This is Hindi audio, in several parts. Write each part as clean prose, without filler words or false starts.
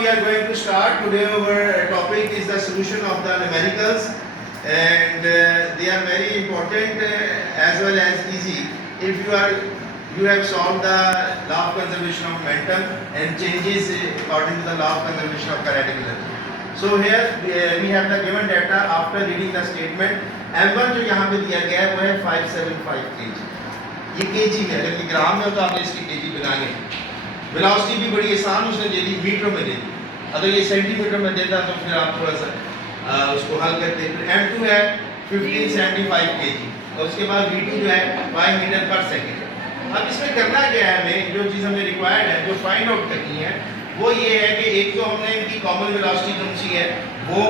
we are going to start. Today our topic is the solution of the numericals, and they are very important as well as easy. If you have solved the law of conservation of momentum and changes according to the law of conservation of kinetic energy. So here we have the given data after reading the statement. M1 जो यहाँ पे दिया गया है वो है 575 kg. ये kg में, अगर ये ग्राम में हो तो आपने इसकी kg बनाएंगे. वेलोसिटी भी बड़ी आसान उसने दे दी, मीटर में दे दी. अगर ये सेंटीमीटर में देता तो फिर आप थोड़ा सा उसको हल करते. M2 है 1575 kg और उसके बाद V2 जो है 5 मीटर पर सेकेंड. अब इसमें करना क्या है, हमें जो चीज़ हमें रिक्वायर्ड है, जो फाइंड आउट करनी है वो ये है कि एक तो हमने इनकी कॉमन वेलोसिटी कौन सी है वो,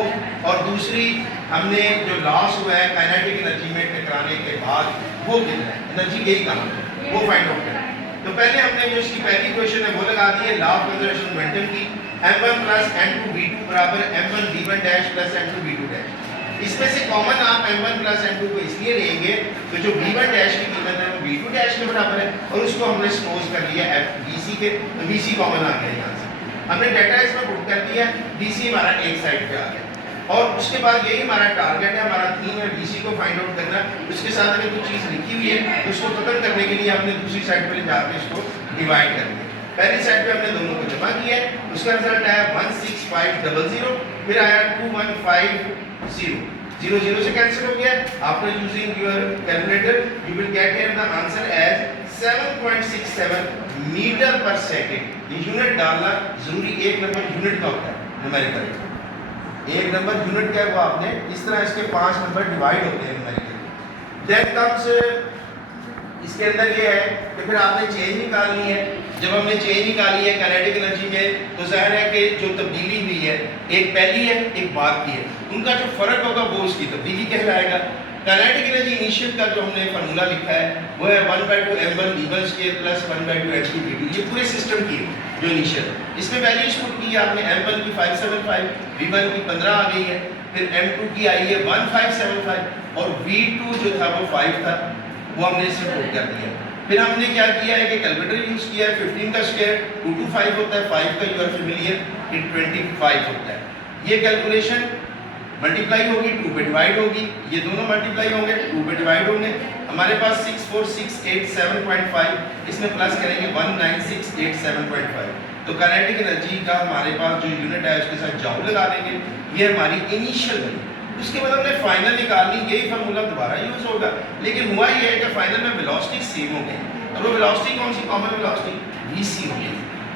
और दूसरी हमने जो लॉस हुआ है काइनेटिक एनर्जी में टकराने के बाद वो कितना है, एनर्जी गई कहाँ है, वो फाइंड आउट करना है. तो पहले हमने जो इसकी पहली क्वेश्चन है वो लगा दी है लॉ ऑफ कंजर्वेशन मोमेंटम की. m1 प्लस m2 v2 बराबर m1 v1 dash plus m2 v2 dash. इसमें से कॉमन आप m1 प्लस m2 को इसलिए लेंगे तो जो v1 डैश की कीमत है वो v2 डैश के बराबर है, और उसको हमने सपोज कर लिया vc के, तो vc कॉमन आ गया यहाँ से. हमने डाटा इसमें पुट कर दिया, vc हमारा एक साइड पे आ गया, और उसके बाद यही हमारा टारगेट है, हमारा थीम है vc को फाइंड आउट करना. उसके साथ अगर कोई चीज़ लिखी हुई है तो उसको खत्म करने के लिए हमने दूसरी साइड पे ले जाकर इसको डिवाइड कर दिया. पहली साइड पे हमने दोनों को जमा किया है, उसका रिजल्ट आया 16500, फिर आया 2150. 0 0 से कैंसिल हो गया. After using your calculator you will get here the answer as 7.67 metre per second. ये यूनिट डालना जरूरी, एक नंबर यूनिट का होता है न्यूमेरिकल. एक नंबर यूनिट क्या है वो आपने इस तरह इसके 5 नंबर डिवाइड होते हैं न्यूमेरिकल. देन कम्स इसके अंदर ये है कि फिर आपने चेंज निकालनी है. जब हमने चेंज निकाली है काइनेटिक एनर्जी में तो जाहिर है कि जो तब्दीली हुई है एक पहली है एक बाद की है, उनका जो फर्क होगा वो उसकी तब्दीली कहलाएगा. काइनेटिक एनर्जी इनिशियल का जो हमने फार्मूला लिखा है वो है 1/2 m1 v1 square plus 1/2 m2 v2. ये पूरे सिस्टम की जो इनिशियल, इसमें वैल्यूज पुट की है आपने. m1 की 575, v1 की 15 आ गई है, फिर m2 की आई है 1575 और v2 जो था वो 5 था, वो हमने इसमें पुट कर दिया. फिर हमने क्या किया है कि कैलकुलेटर यूज किया है. 15 का स्क्वायर 225 होता है, 5 का यू आर फेमिलियर इट 25 होता है. ये कैलकुलेशन मल्टीप्लाई होगी 2 पे डिवाइड होगी, ये दोनों मल्टीप्लाई होंगे 2 पे डिवाइड होंगे. हमारे पास 64687.5, इसमें प्लस करेंगे 19687.5. तो काइनेटिक एनर्जी का हमारे पास जो यूनिट है उसके साथ जाऊ लगा देंगे. ये हमारी इनिशियल बनी. उसके बाद हमने फाइनल निकालनी, यही फार्मूला दोबारा यूज होगा, लेकिन हुआ ये है कि फाइनल में वेलोसिटी सेम हो गई. और वो वेलोसिटी कौन सी, कॉमन वेलोसिटी vc हो गई.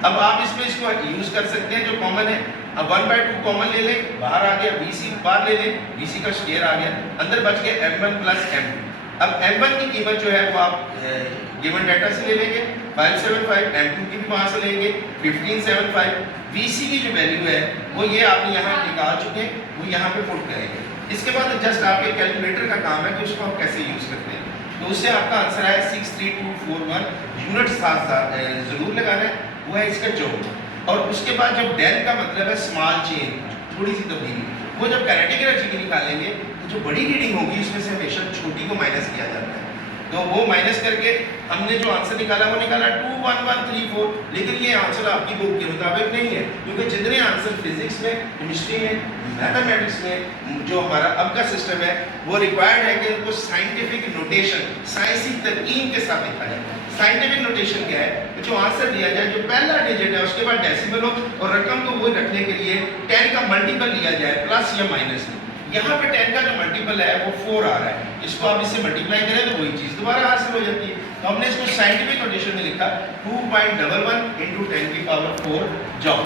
अब आप इसमें इसको यूज कर सकते हैं जो कॉमन है. अब 1/2 कॉमन ले लें, बाहर आ गया vc, बाहर ले लें vc का स्क्वायर आ गया, अंदर बच गया m1 प्लस m2. अब m1 की कीमत जो है वो आप गिवन डाटा से ले लेंगे 575, m2 की भी वहाँ से लेंगे 1575. vc की जो वैल्यू है वो ये आपने यहाँ निकाल चुके हैं, वो यहाँ पे पुट करेंगे. इसके बाद जस्ट आपके कैलकुलेटर का काम है कि उसको आप कैसे यूज करते हैं. तो उससे आपका आंसर है 63241. यूनिट साथ साथ जरूर लगाना है, वो है इसका जोड़. और उसके बाद जब डेल का मतलब है स्मॉल चेंज, थोड़ी सी तब्दीली, वो जब काइनेटिक एनर्जी की निकालेंगे तो जो बड़ी रीडिंग होगी उसमें से हमेशा छोटी को माइनस किया जाता है. तो वो माइनस करके हमने जो आंसर निकाला वो निकाला 21134. लेकिन ये आंसर आपकी बुक के मुताबिक नहीं है, क्योंकि जितने आंसर फिजिक्स में, केमिस्ट्री में, मैथमेटिक्स में जो हमारा अब का सिस्टम है वो रिक्वायर्ड है कि उनको साइंटिफिक नोटेशन, साइंसी तरकीब के साथ लिखा जाए. साइंटिफिक नोटेशन क्या है कि जो आंसर दिया जाए जो पहला डिजिट है उसके बाद डेसिमल हो और रकम को वो रखने के लिए 10 का मल्टीपल लिया जाए प्लस या माइनस में. यहाँ पे 10 का जो मल्टीपल है वो 4 आ रहा है, इसको आप इससे मल्टीप्लाई करें तो वही चीज़ दोबारा हासिल हो जाती है. तो हमने इसको साइंटिफिक नोटेशन में लिखा 2.11 × 10 की पावर 4 जॉब.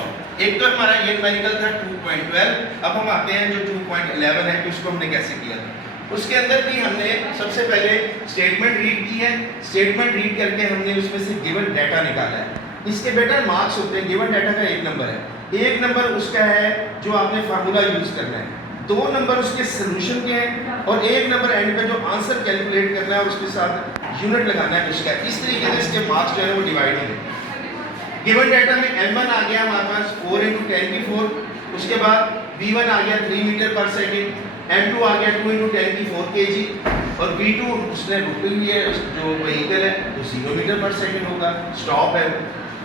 एक तो हमारा ये न्यूमेरिकल था 2.12. अब हम आते हैं जो 2.11 है कि उसको हमने कैसे किया था. उसके अंदर भी हमने सबसे पहले स्टेटमेंट रीड की है. स्टेटमेंट रीड करके हमने उसमें से गिवन डाटा निकाला है. इसके बेटा मार्क्स होते हैं. गिवन डाटा का 1 नंबर है, 1 नंबर उसका है जो आपने फार्मूला यूज करना है, 2 नंबर उसके सोल्यूशन के हैं, और 1 नंबर एंड पे जो आंसर कैलकुलेट करना है उसके साथ यूनिट लगाना है उसका. इस तरीके से इसके मार्क्स जो है वो डिवाइड होंगे. गिवन डाटा में m1 आ गया हमारे पास 4 × 10 की 4. उसके बाद v1 आ गया 3 मीटर पर सेकेंड, m2 आ गया 2 × 10 की 4 kg, और v2 उसने रुकी हुई है जो व्हीकल है तो 0 मीटर पर सेकेंड होगा, स्टॉप है.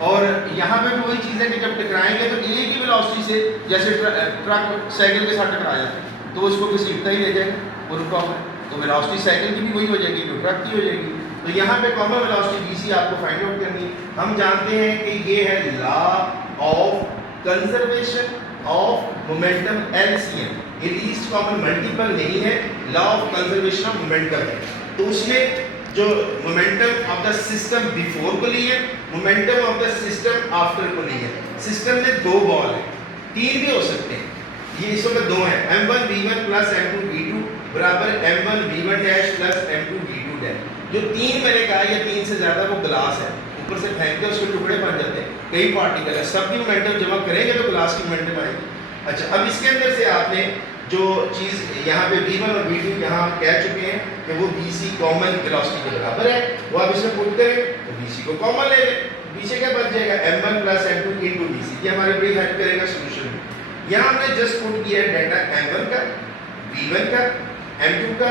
और यहाँ पे भी वही चीज़ है कि जब टकराएंगे तो एक ही वेलोसिटी से, जैसे ट्रक साइकिल के साथ टकरा जाता है तो वो इसको घसीटता ही ले जाएगा, वो रुका हुआ है, तो वेलोसिटी साइकिल की भी वही हो जाएगी जो ट्रक की हो जाएगी। तो यहाँ पे कॉमन वेलोसिटी वीसी आपको फाइंड आउट करनी है। हम जानते हैं कि ये है law of conservation of momentum LCM, ये लीस्ट कॉमन मल्टीपल नहीं है, law of conservation of momentum है। तो उसमें जो momentum of the system before को ली है, momentum of the system after को ली है। सिस्टम में दो बॉल है, तीन भी हो सकते हैं, ये इस वक्त दो है, m1 v1 plus m2 v2 बराबर m1 v1 dash plus m2 v2 dash. जो तीन मैंने कहा या तीन से ज्यादा वो ग्लास है, ऊपर से फेंकते उसके टुकड़े बन जाते हैं, कई पार्टिकल है, सबकी मोमेंटम जमा करेंगे तो ग्लास की मोमेंटम आएगी। अच्छा, अब इसके अंदर से आपने जो चीज़ यहाँ पे v1 और v2 यहाँ आप कह चुके हैं कि वो bc कॉमन वेलोसिटी के बराबर है, वो आप इसमें पुट करें तो bc को कॉमन ले लें, पीछे क्या बच जाएगा m1 plus m2 into bc, ये हमारी बड़ी हेल्प करेगा सोल्यूशन में। यहाँ हमने जस्ट पुट किया है डाटा m1 का, v1 का, m2 का,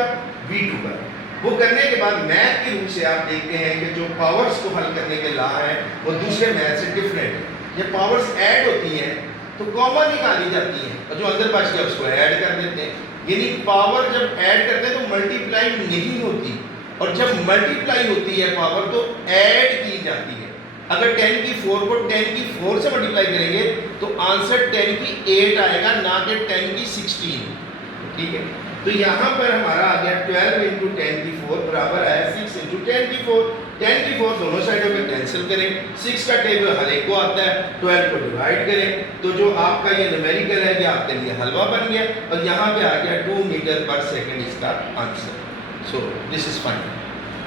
v2 का। वो करने के बाद मैथ के रूप से आप देखते हैं कि जो पावर्स को हल करने के लॉ है वो दूसरे मैथ से डिफरेंट है। जब पावर्स ऐड होती हैं तो कॉमन निकाली जाती है और जो अंदर बच गया उसको ऐड कर देते हैं, यानी पावर जब ऐड करते हैं तो मल्टीप्लाई नहीं होती, और जब मल्टीप्लाई होती है पावर तो ऐड की जाती है। अगर 10 की 4 को 10 की 4 से मल्टीप्लाई करेंगे तो आंसर 10 की 8 आएगा, ना कि 10 की 16। ठीक है, तो यहाँ पर हमारा आ गया 12 इंटू 10 की 4 बराबर आया 6 इंटू 10 की 4। 10 की 4 दोनों साइडों पे कैंसिल करें, 6 का टेबल हर एक को आता है, 12 को डिवाइड करें, तो जो आपका ये न्यूमेरिकल है ये आपके लिए हलवा बन गया, और यहाँ पे आ गया 2 मीटर पर सेकेंड इसका answer. So this is fine.